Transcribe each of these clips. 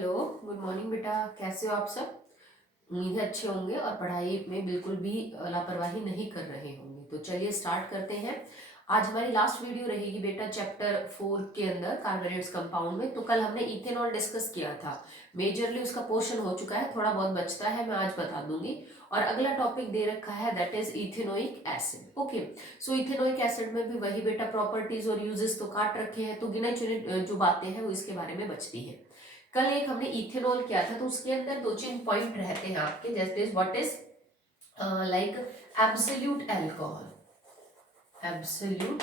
Hello, good morning बेटा। कैसे हो आप सब? उम्मीद है अच्छे होंगे और पढ़ाई में बिल्कुल भी लापरवाही नहीं कर रहे होंगे। तो चलिए स्टार्ट करते हैं। आज हमारी लास्ट वीडियो रहेगी बेटा चैप्टर 4 के अंदर कार्बोनेट्स कंपाउंड में। तो कल हमने इथेनॉल डिस्कस किया था। मेजरली उसका पोर्शन हो चुका है, थोड़ा बहुत बचता है, मैं आज बता दूंगी। और अगला टॉपिक दे रखा है that is ethanoic acid. Okay, so ethanoic acid में भी वही बेटा प्रॉपर्टीज और यूजेस तो काट रखे हैं, तो गिने चुने जो बातें हैं वो इसके बारे में बचती है। कल एक हमने इथेनॉल किया था, तो उसके अंदर दो तीन पॉइंट रहते हैं आपके, जैसे what is like absolute alcohol, absolute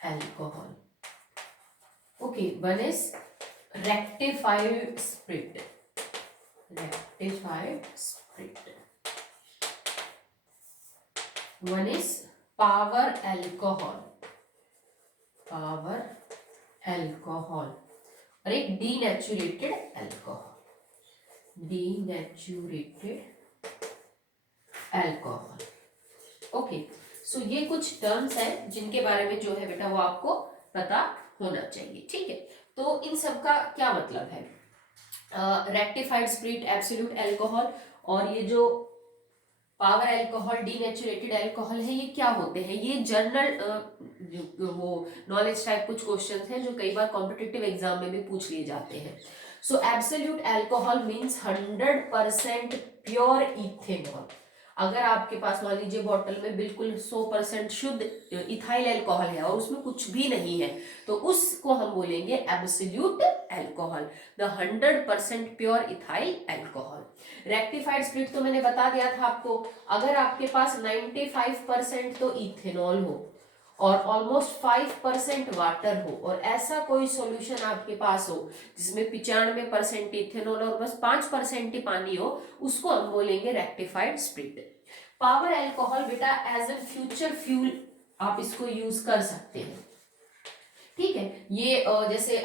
alcohol. Okay, one is rectified spirit, rectified spirit. One is power alcohol, power alcohol. और एक डीनेचुरेटेड अल्कोहल, डीनेचुरेटेड अल्कोहल। ओके, सो ये कुछ टर्म्स हैं जिनके बारे में जो है बेटा वो आपको पता होना चाहिए। ठीक है, तो इन सब का क्या मतलब है? रेक्टिफाइड स्प्रिट, एब्सोल्यूट अल्कोहल और ये जो पावर अल्कोहल, डीनेचुरेटेड अल्कोहल है, ये क्या होते हैं? ये जनरल वो नॉलेज टाइप कुछ क्वेश्चंस हैं जो कई बार कॉम्पिटिटिव एग्जाम में भी पूछ लिए जाते हैं। सो absolute alcohol means 100% pure ethanol. अगर आपके पास मान लीजिए बॉटल में बिल्कुल 100% शुद्ध इथाइल अल्कोहल है और उसमें कुछ भी नहीं है, तो उसको हम बोलेंगे absolute alcohol, the 100% pure ethyl alcohol. Rectified spirit तो मैंने बता दिया था आपको। अगर आपके पास 95% तो इथेनॉल हो और ऑलमोस्ट 5% वाटर हो और ऐसा कोई सॉल्यूशन आपके पास हो जिसमें 95% इथेनॉल और बस 5% ही पानी हो, उसको हम बोलेंगे रेक्टिफाइड स्प्रिट। पावर अल्कोहल बेटा एज ए फ्यूचर फ्यूल आप इसको यूज कर सकते हैं। ठीक है, ये जैसे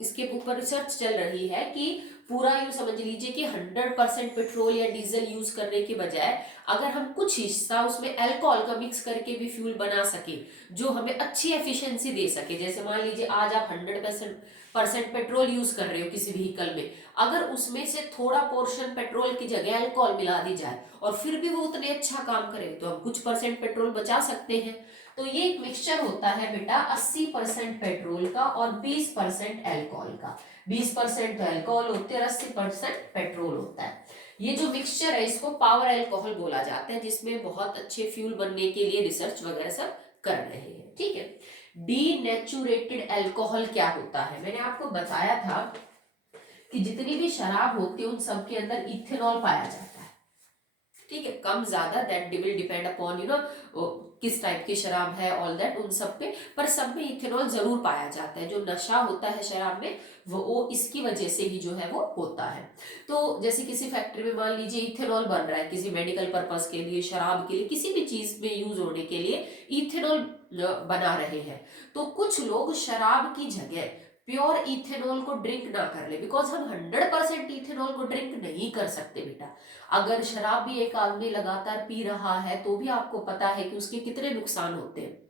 इसके ऊपर रिसर्च चल रही है कि पूरा यूं समझ लीजिए कि 100% पेट्रोल या डीजल यूज करने के बजाय अगर हम कुछ हिस्सा उसमें अल्कोहल का मिक्स करके भी फ्यूल बना सके जो हमें अच्छी एफिशिएंसी दे सके। जैसे मान लीजिए आज आप 100% पेट्रोल यूज कर रहे हो किसी व्हीकल में, अगर उसमें से थोड़ा पोर्शन पेट्रोल की जगह अल्कोहल मिला दी जाए और फिर भी वो उतने अच्छा काम करे तो हम कुछ परसेंट पेट्रोल बचा सकते हैं। तो ये एक मिक्सचर होता है बेटा 80% पेट्रोल का और 20% अल्कोहल का। 20% तो अल्कोहल होते हैं और 80% पेट्रोल होता है। ये जो मिक्सचर है इसको पावर अल्कोहल बोला जाता है, जिसमें बहुत अच्छे फ्यूल बनने के लिए रिसर्च वगैरह सब कर रहे हैं। ठीक है, डीनेचुरेटेड अल्कोहल क्या होता है? मैंने आपको बताया था कि जितनी भी शराब होती है उन सब के अंदर इथेनॉल पाया जाता है। ठीक है, कम ज्यादा दैट विल डिपेंड अपॉन किस टाइप की शराब है, ऑल दैट उन सब पे, पर सब में इथेनॉल जरूर पाया जाता है। जो नशा होता है शराब में वो इसकी वजह से ही जो है वो होता है। तो जैसे किसी फैक्ट्री में मान लीजिए इथेनॉल बन रहा है किसी मेडिकल पर्पस के लिए, शराब के लिए, किसी भी चीज में यूज होने के लिए इथेनॉल बना रहे हैं, तो कुछ लोग शराब की जगह प्योर इथेनॉल को ड्रिंक ना कर ले, बिकॉज हम 100% इथेनॉल को ड्रिंक नहीं कर सकते बेटा। अगर शराब भी एक आदमी लगातार पी रहा है तो भी आपको पता है कि उसके कितने नुकसान होते हैं।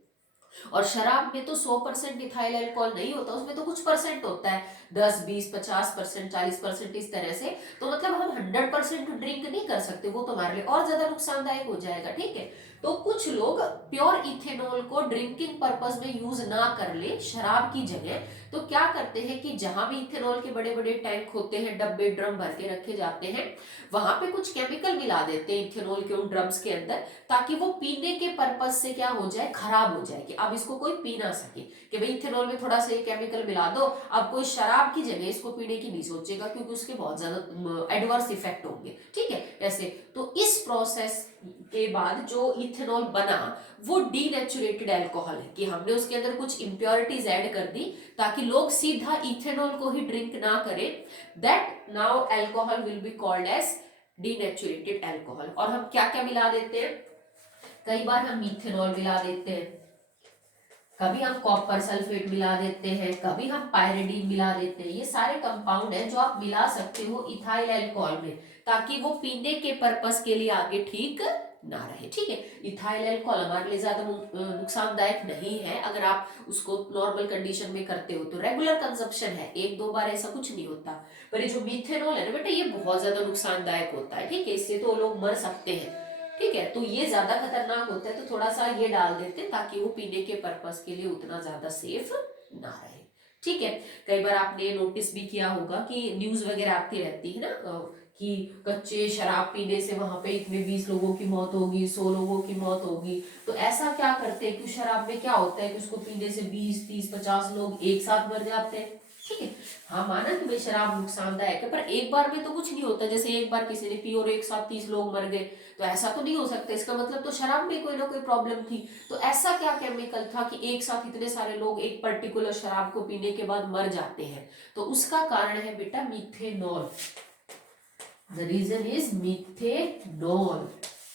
और शराब में तो 100% इथाइल अल्कोहल नहीं होता, उसमें तो कुछ परसेंट होता है, 10, 20, 50%, 40% इस तरह से। तो मतलब हम 100% ड्रिंक नहीं कर सकते, वो तो हमारे लिए और ज्यादा नुकसानदायक हो जाएगा। ठीक है, तो कुछ लोग प्योर इथेनॉल को ड्रिंकिंग पर्पस में यूज ना कर ले शराब की जगह, तो क्या करते हैं कि जहां भी इथेनॉल के बड़े बड़े टैंक होते हैं, डब्बे ड्रम भर के रखे जाते हैं, वहां पे कुछ केमिकल मिला देते हैं इथेनॉल के उन ड्रम्स के अंदर, ताकि वो पीने के पर्पज से क्या हो जाए, खराब हो जाए, कि अब इसको कोई पी ना सके। कि भाई इथेनॉल में थोड़ा सा ये केमिकल मिला दो, अब कोई शराब की जगह इसको पीने की नहीं सोचेगा क्योंकि उसके बहुत ज्यादा एडवर्स इफेक्ट होंगे। ठीक है, ऐसे तो इस प्रोसेस के बाद जो इथेनॉल बना वो डीनेचुरेटेड अल्कोहल है, कि हमने उसके अंदर कुछ इंप्योरिटीज ऐड कर दी ताकि लोग सीधा इथेनॉल को ही ड्रिंक ना करें। That now alcohol will be called as denatured alcohol. और हम क्या क्या मिला देते हैं? कई बार हम मिथेनॉल मिला देते हैं, कभी हम कॉपर सल्फेट मिला देते हैं, कभी हम पायरिडीन मिला देते हैं। ये सारे कंपाउंड हैं जो आप मिला सकते हो इथाइल अल्कोहल में, ताकि वो पीने के पर्पस के लिए आगे ठीक ना रहे। ठीक है, इथाइल अल्कोहल हमारे लिए ज्यादा नुकसानदायक नहीं है अगर आप उसको नॉर्मल कंडीशन में करते हो, तो रेगुलर कंजप्शन है, एक दो बार ऐसा कुछ नहीं होता। पर ये जो मीथेनॉल है ना बेटा, ये बहुत ज्यादा नुकसानदायक होता है। ठीक है, इससे तो लोग मर सकते हैं। ठीक है, तो ये ज्यादा खतरनाक होता है, तो थोड़ा सा ये डाल देते हैं ताकि वो पीने के पर्पस के लिए उतना ज्यादा सेफ ना रहे। ठीक है, कई बार आपने नोटिस भी किया होगा कि न्यूज वगैरह आती रहती है ना, कि कच्चे शराब पीने से वहां पे इतने 20 लोगों की मौत होगी, 100 लोगों की मौत होगी। तो ऐसा क्या करते हैं कि उस शराब में क्या होता है कि उसको पीने से 20, 30, 50 लोग एक साथ मर जाते हैं। ठीक है, हाँ माना कि भाई शराब नुकसानदायक है, पर एक बार में तो कुछ नहीं होता। जैसे एक बार किसी ने पी और एक साथ 30 लोग मर गए, तो ऐसा तो नहीं हो सकता। इसका मतलब तो शराब में कोई ना कोई प्रॉब्लम थी। तो ऐसा क्या केमिकल था कि एक साथ इतने सारे लोग एक पर्टिकुलर शराब को पीने के बाद मर जाते हैं? तो उसका कारण है बेटा methanol. The reason is methanol.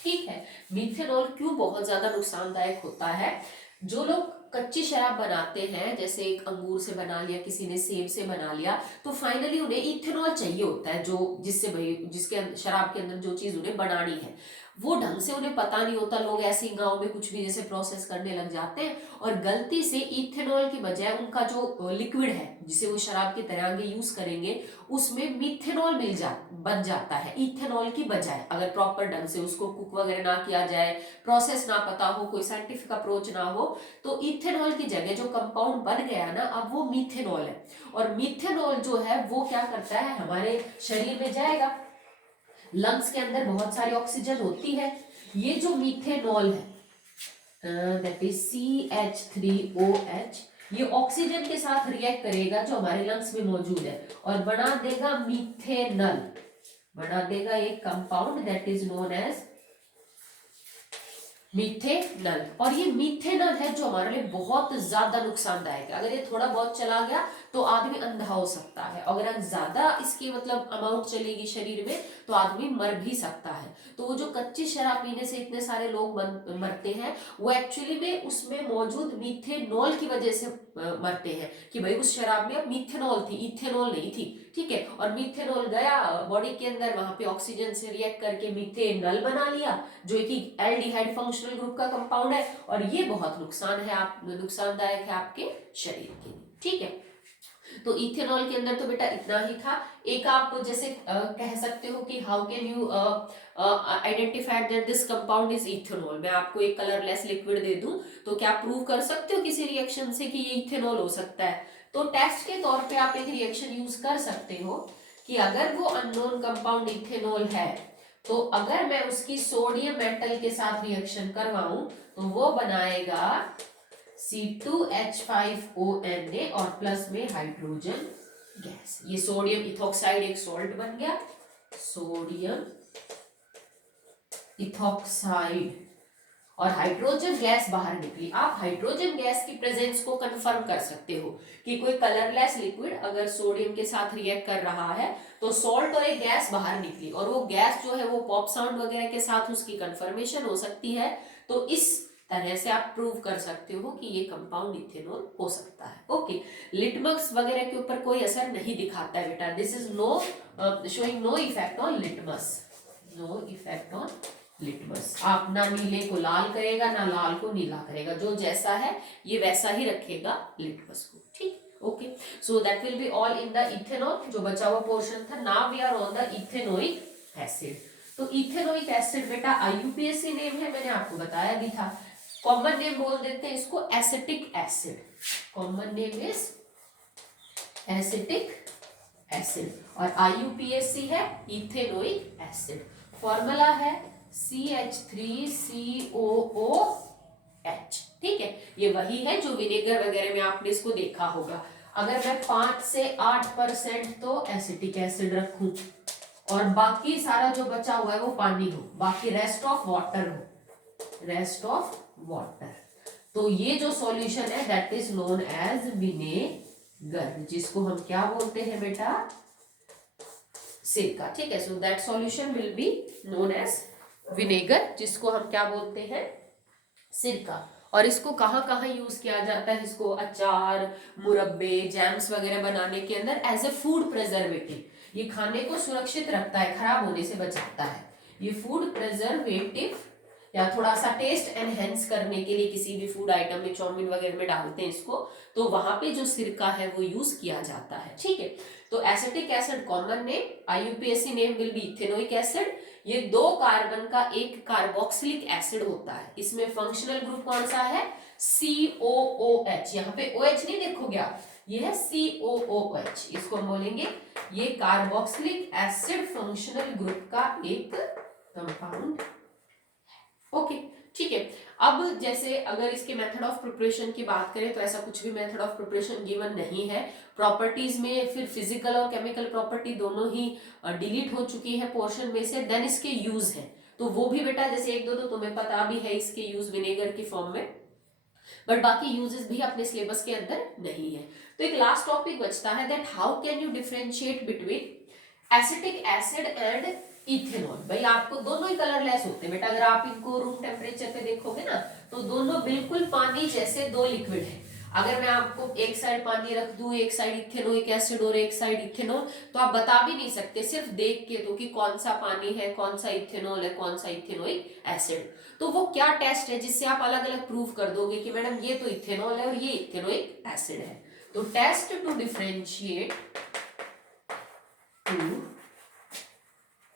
ठीक है, मीथेनॉल क्यों बहुत ज्यादा नुकसानदायक होता है? जो लोग कच्ची शराब बनाते हैं, जैसे एक अंगूर से बना लिया, किसी ने सेब से बना लिया, तो फाइनली उन्हें इथेनॉल चाहिए होता है, जो जिससे भाई जिसके शराब के अंदर जो चीज उन्हें बनानी है, वो ढंग से उन्हें पता नहीं होता। लोग ऐसे ही गांव में कुछ भी जैसे प्रोसेस करने लग जाते हैं और गलती से इथेनॉल की बजाय उनका जो लिक्विड है जिसे वो शराब की तरह आगे यूज करेंगे, उसमें मिथेनॉल बन जाता है इथेनॉल की बजाय। अगर प्रॉपर ढंग से उसको कुक वगैरह ना किया जाए, प्रोसेस ना पता हो, कोई साइंटिफिक अप्रोच ना हो, तो इथेनॉल की जगह जो कंपाउंड बन गया ना, अब वो मिथेनॉल है। और मिथेनॉल जो है वो क्या करता है, हमारे शरीर में जाएगा, लंग्स के अंदर बहुत सारी ऑक्सीजन होती है। ये जो मीथेनॉल है दैट इज CH3OH, ये ऑक्सीजन के साथ रिएक्ट करेगा जो हमारे लंग्स में मौजूद है और बना देगा मीथेनॉल, बना देगा एक compound that is known as methanol. और ये मीथेनॉल है जो हमारे लिए बहुत ज्यादा नुकसानदायक है। अगर ये थोड़ा बहुत चला गया तो आदमी अंधा हो सकता है, अगर ज्यादा इसकी मतलब अमाउंट चलेगी शरीर में तो आदमी मर भी सकता है। तो वो जो कच्ची शराब पीने से इतने सारे लोग मरते हैं, वो एक्चुअली में उसमें मौजूद मीथेनॉल की वजह से मरते हैं, कि भाई उस शराब में मीथेनॉल थी, इथेनॉल नहीं थी। ठीक है, और मीथेनॉल गया बॉडी के अंदर, वहां पे ऑक्सीजन से रिएक्ट करके मीथेनॉल बना लिया, जो एक एल्डिहाइड फंक्शनल ग्रुप का कंपाउंड है, और ये बहुत नुकसानदायक है आपके शरीर के लिए। ठीक है, तो इथेनॉल के अंदर तो बेटा इतना ही था। एक आप जैसे कह सकते हो कि how can you identify that this compound is ethanol. मैं आपको एक कलरलेस लिक्विड दे दूं तो क्या प्रूव कर सकते हो किसी रिएक्शन से कि ये इथेनॉल हो सकता है? तो टेस्ट के तौर पे आप एक रिएक्शन यूज कर सकते हो कि अगर वो अननोन कंपाउंड इथेनॉल है, तो अगर मैं उसकी सोडियम मेटल के साथ रिएक्शन करवाऊं तो वो बनाएगा C2H5ONa और प्लस में हाइड्रोजन गैस। ये सोडियम इथॉक्साइड एक सॉल्ट बन गया, सोडियम इथॉक्साइड, और हाइड्रोजन गैस बाहर निकली। आप हाइड्रोजन गैस की प्रेजेंस को कंफर्म कर सकते हो कि कोई कलरलेस लिक्विड अगर सोडियम के साथ रिएक्ट कर रहा है तो सॉल्ट और एक गैस बाहर निकली, और वो गैस जो है वो पॉप साउंड वगैरह के साथ उसकी कंफर्मेशन हो सकती है। तो इस तरह से आप प्रूव कर सकते हो कि ये कंपाउंड इथेनॉल हो सकता है। ओके, लिटमस वगैरह के ऊपर कोई असर नहीं दिखाता है बेटा। This is no showing no effect on litmus, no effect on litmus. आप ना नीले को लाल करेगा ना लाल को नीला करेगा, जो जैसा है ये वैसा ही रखेगा लिटमस को। ठीक, okay, so that will be all in the ethanol. जो बचा हुआ पोर्शन था, now we are on the ethanoic acid. तो इथेनोइक एसिड बेटा IUPAC नेम है, मैंने आपको बताया भी था। कॉमन नेम बोल देते हैं इसको acetic acid, common name is acetic acid, और IUPAC है इथेनोइक एसिड। फॉर्मूला है CH3COOH। ठीक है, ये वही है जो विनेगर वगैरह में आपने इसको देखा होगा। अगर मैं 5 से 8% तो एसिटिक एसिड रखूं और बाकी सारा जो बचा हुआ है वो पानी हो, बाकी रेस्ट ऑफ वाटर हो, रेस्ट ऑफ वाटर, तो ये जो सॉल्यूशन है that is known as vinegar, जिसको हम क्या बोलते हैं बेटा, सिरका। ठीक है, so that solution will be known as vinegar, जिसको हम क्या बोलते हैं, सिरका। और इसको कहाँ कहाँ यूज किया जाता है? इसको अचार, मुरब्बे, जैम्स वगैरह बनाने के अंदर एज ए फूड प्रिजर्वेटिव। ये खाने को सुरक्षित रखता है, खराब होने से बचाता है। ये फूड प्रिजर्वेटिव या थोड़ा सा टेस्ट एनहेंस करने के लिए किसी भी फूड आइटम में, चाउमीन वगैरह में डालते हैं इसको, तो वहां पे जो सिरका है वो यूज किया जाता है। ठीक है, तो acetic acid common name, IUPAC name will be ethanoic acid. ये 2 कार्बन का एक कार्बोक्सिलिक एसिड होता है। इसमें फंक्शनल ग्रुप कौन सा है? COOH। यहाँ पे OH नहीं देखोगे आप, ये है COOH, इसको हम बोलेंगे ये कार्बोक्सिलिक एसिड फंक्शनल ग्रुप का एक कंपाउंड। ओके, ठीक है। अब जैसे अगर इसके मेथड ऑफ प्रिपरेशन की बात करें तो ऐसा कुछ भी मेथड ऑफ प्रिपरेशन गिवन नहीं है। प्रॉपर्टीज में फिर फिजिकल और केमिकल प्रॉपर्टी दोनों ही डिलीट हो चुकी है पोर्शन में से। देन इसके यूज है, तो वो भी बेटा जैसे एक दो तो तुम्हें पता भी है इसके यूज विनेगर की फॉर्म में, बट बाकी यूजेस भी अपने सिलेबस के अंदर नहीं है। तो एक लास्ट टॉपिक बचता है that how can you differentiate between acetic acid and ethanol. भाई आपको दोनों ही कलरलेस होते हैं बेटा, अगर आप इनको रूम टेम्परेचर पे देखोगे ना तो दोनों बिल्कुल पानी जैसे दो लिक्विड है। अगर मैं आपको एक साइड पानी रख दूं, एक साइड इथेनोइक एसिड और एक साइड इथेनॉल, तो आप बता भी नहीं सकते सिर्फ देख के तो कि कौन सा पानी है, कौन सा इथेनॉल है, कौन सा इथेनोइक एसिड। तो वो क्या टेस्ट है जिससे आप अलग अलग प्रूव कर दोगे कि मैडम ये तो इथेनॉल है और ये इथेनोइक एसिड है? तो test to differentiate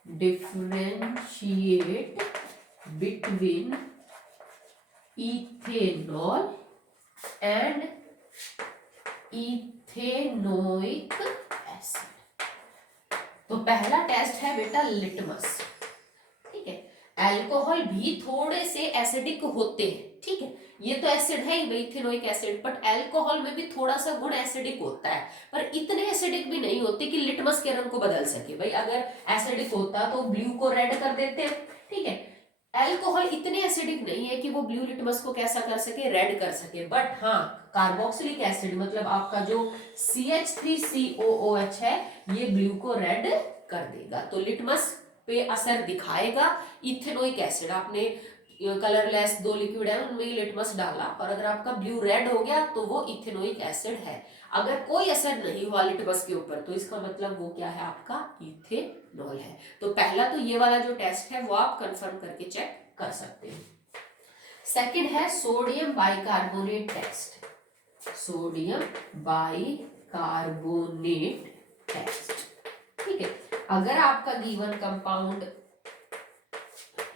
between ethanol and ethanoic acid. तो पहला टेस्ट है बेटा लिटमस। ठीक है, अल्कोहल भी थोड़े से एसिडिक होते हैं। ठीक है, ये तो एसिड है ही इथेनोइक एसिड, बट अल्कोहल में भी थोड़ा सा गुण एसिडिक होता है, पर इतने एसिडिक भी नहीं होते कि लिटमस के रंग को बदल सके। भाई अगर एसिडिक होता तो ब्लू को रेड कर देते। ठीक है, अल्कोहल इतने एसिडिक नहीं है कि वो ब्लू लिटमस को कैसा कर सके, रेड कर सके। बट हाँ, कार्बोक्सिलिक एसिड मतलब आपका जो CH3COOH है ये ब्लू को रेड कर देगा, तो लिटमस पे असर दिखाएगा। इथेनोइक एसिड आपने कलरलेस दो लिक्विड है उनमें लिटमस डाला और अगर आपका ब्लू रेड हो गया तो वो इथेनोइक एसिड है। अगर कोई असर नहीं हुआ लिटमस के ऊपर तो इसका मतलब वो क्या है, आपका इथेनॉल है। तो पहला तो ये वाला जो टेस्ट है वो आप कंफर्म करके चेक कर सकते हैं। सेकंड है sodium bicarbonate test. Sodium bicarbonate test. ठीक है, अगर आपका गिवन कंपाउंड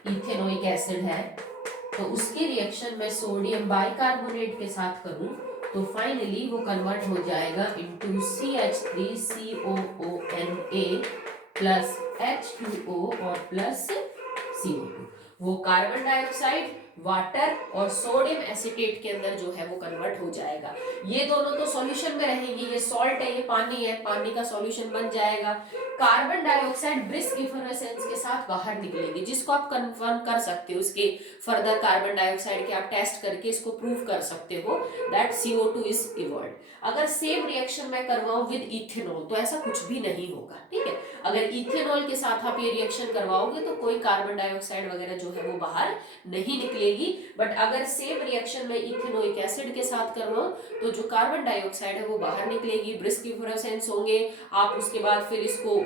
इथेनोइक एसिड है तो उसके रिएक्शन में सोडियम बाइकार्बोनेट के साथ करूं तो फाइनली वो कन्वर्ट हो जाएगा इनटू CH3COONA प्लस H2O और प्लस CO2। वो कार्बन डाइऑक्साइड, वाटर और सोडियम एसिटेट के अंदर जो है वो कन्वर्ट हो जाएगा। ये दोनों तो सॉल्यूशन में रहेंगे, ये सॉल्ट है, ये पानी है, पानी का सॉल्यूशन बन जाएगा। कार्बन डाइऑक्साइड ब्रिस्क इफलोरेसेंस के साथ बाहर निकलेगी, जिसको आप कंफर्म कर सकते हो इसके फर्दर कार्बन डाइऑक्साइड के आप टेस्ट करके इसको प्रूव कर सकते हो दैट CO2 इज इवॉल्व्ड। अगर सेम रिएक्शन मैं करवाऊं विद इथेनॉल तो ऐसा कुछ भी नहीं होगा। ठीक है, अगर इथेनॉल के साथ आप ये रिएक्शन करवाओगे तो कोई कार्बन डाइऑक्साइड वगैरह जो है वो बाहर नहीं निकलेगी। बट अगर सेम रिएक्शन में इथेनोइक एसिड के साथ करवाऊं तो जो कार्बन डाइऑक्साइड है वो बाहर निकलेगी, ब्रिस्क इफलोरेसेंस होंगे। आप उसके बाद फिर इसको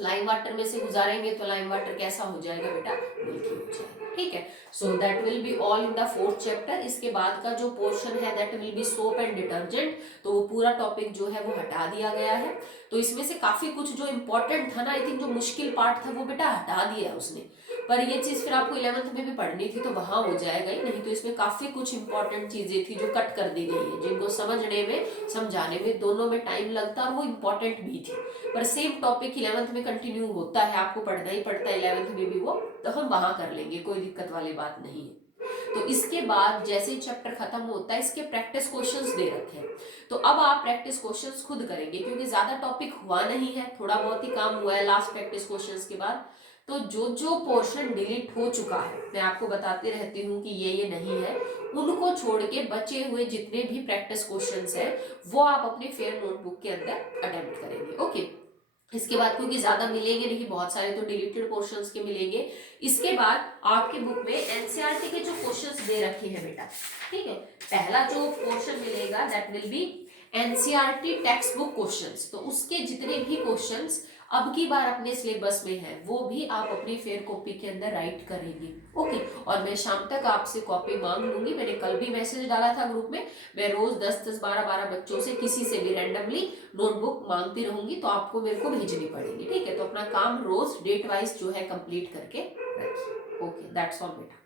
लाइम वाटर में से गुजारेंगे तो लाइम वाटर कैसा हो जाएगा बेटा, मिल्की हो जाएगा। ठीक है, so that will be all in the 4th chapter. इसके बाद का जो पोर्शन है that will B soap and detergent, तो वो पूरा टॉपिक जो है वो हटा दिया गया है। तो इसमें से काफी कुछ जो इंपॉर्टेंट था ना, आई थिंक जो मुश्किल पार्ट था वो बेटा हटा दिया है उसने, पर ये चीज फिर आपको 11th में भी पढ़नी थी तो वहां हो जाएगा ही, नहीं तो इसमें काफी कुछ इंपॉर्टेंट चीजें थी जो कट कर दी गई है, जिनको समझने में समझाने में दोनों में टाइम लगता और वो इंपॉर्टेंट भी थी। पर सेम टॉपिक 11th में कंटिन्यू होता है, आपको पढ़ना ही पड़ता है 11th में भी वो, तो हम वहां कर लेंगे, कोई दिक्कत वाली बात नहीं है। तो इसके बाद जैसे ही चैप्टर खत्म होता है इसके प्रैक्टिस क्वेश्चंस दे रखे हैं, तो अब आप प्रैक्टिस क्वेश्चंस खुद करेंगे क्योंकि ज्यादा टॉपिक हुआ नहीं है, थोड़ा बहुत ही काम हुआ है लास्ट प्रैक्टिस क्वेश्चंस के बाद। तो जो जो पोर्शन डिलीट हो चुका है मैं आपको बताते रहती हूँ कि ये नहीं है, उनको छोड़ के बचे हुए जितने भी प्रैक्टिस क्वेश्चंस हैं वो आप अपने फेयर नोटबुक के अंदर अटेम्प्ट करेंगे। ओके, इसके बाद क्योंकि ज्यादा मिलेंगे नहीं, बहुत सारे तो डिलीटेड पोर्शंस के मिलेंगे। इसके बाद आपके बुक में एनसीईआरटी के जो क्वेश्चंस दे रखे हैं बेटा, ठीक है, पहला जो पोर्शन मिलेगा that will B NCERT text book questions. तो उसके जितने भी क्वेश्चंस अब की बार अपने सिलेबस में है वो भी आप अपनी फेयर कॉपी के अंदर राइट करेंगे। ओके, और मैं शाम तक आपसे कॉपी मांग लूंगी। मैंने कल भी मैसेज डाला था ग्रुप में, मैं रोज 10-10, 12-12 बच्चों से किसी से भी रैंडमली नोटबुक मांगती रहूंगी, तो आपको मेरे को भेजनी पड़ेगी। ठीक है, तो अपना काम रोज डेट वाइज जो है कंप्लीट करके रखिए। ओके, दैट्स ऑल बेटा।